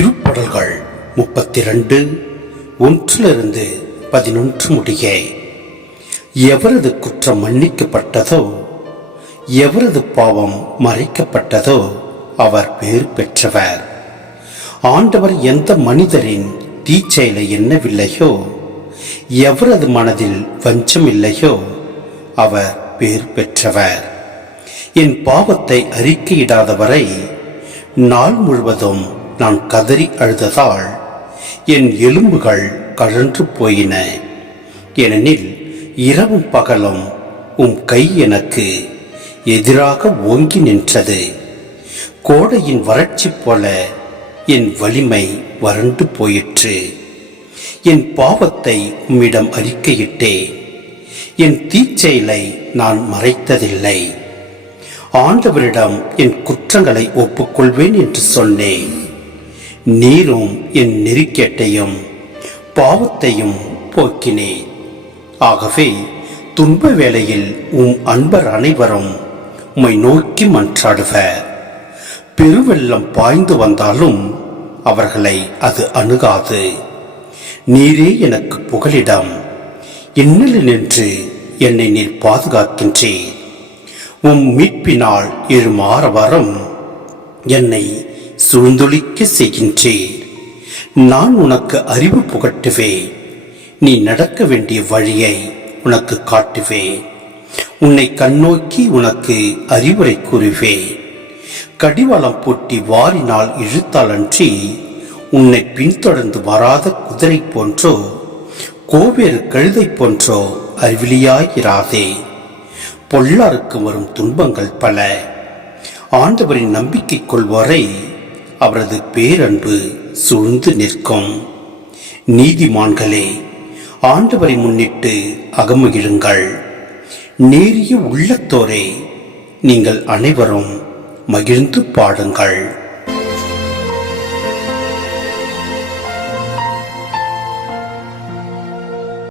திருப்படல்கள் முப்பத்தி ரெண்டு ஒன்றிலிருந்து பதினொன்று முடிய. எவரது குற்றம் மன்னிக்கப்பட்டதோ எவரது பாவம் மறைக்கப்பட்டதோ அவர் பேர் பெற்றவர். ஆண்டவர் எந்த மனிதரின் தீச்செயலை எண்ணவில்லையோ எவரது மனதில் வஞ்சம் இல்லையோ அவர் பேர் பெற்றவர். என் பாவத்தை அறிக்கையிடாதவரை நாள் முழுவதும் நான் கதறி அழுததால் என் எலும்புகள் கழன்று போயின. ஏனெனில் இரவும் பகலும் உம் கை எனக்கு எதிராக ஓங்கி நின்றது. கோடையின் வறட்சி போல என் வலிமை வறண்டு போயிற்று. என் பாவத்தை உம்மிடம் அறிக்கையிட்டேன் என் தீச்செயலை நான் மறைத்ததில்லை. ஆண்டவரிடம் என் குற்றங்களை ஒப்புக்கொள்வேன் என்று சொன்னேன். நீரும் என் நெருக்கேட்டையும் பாவத்தையும் போக்கினேன் ஆகவே துன்ப வேளையில் உம் அன்பர் அனைவரும் உம்மை நோக்கி மன்றாடுவர். பெருவெள்ளம் பாய்ந்து வந்தாலும் அவர்களை அது அணுகாது. நீரே எனக்கு புகலிடம். இன்னலில் நின்று என்னை நீர் பாதுகாக்கின்றீர். உம் மீட்பினால் எழும் ஆரவாரம் என்னை சூழ்ந்தொழிக்க செய்கின்றேன். நான் உனக்கு அறிவு புகட்டுவேன். நீ நடக்க வேண்டிய வழியை உனக்கு காட்டுவேன். உன்னை கண்ணோக்கி உனக்கு அறிவுரை கூறுவேன். கடிவாளம் பூட்டி வாரினால் இழுத்தாலன்றி உன்னை பின்தொடர்ந்து வராத குதிரை போன்றோ கோவேறு கழுதை போன்றோ அறிவிலியாயிராதே. பொல்லாருக்கு வரும் துன்பங்கள் பல. ஆண்டவரின் நம்பிக்கை கொள்வோரை அவரது பேரன்பு சூழ்ந்து நிற்கும். நீதிமான்களே ஆண்டவரை முன்னிட்டு அகமகிழுங்கள் நேரிய உள்ளத்தோரே நீங்கள் அனைவரும் மகிழ்ந்து பாடுங்கள்.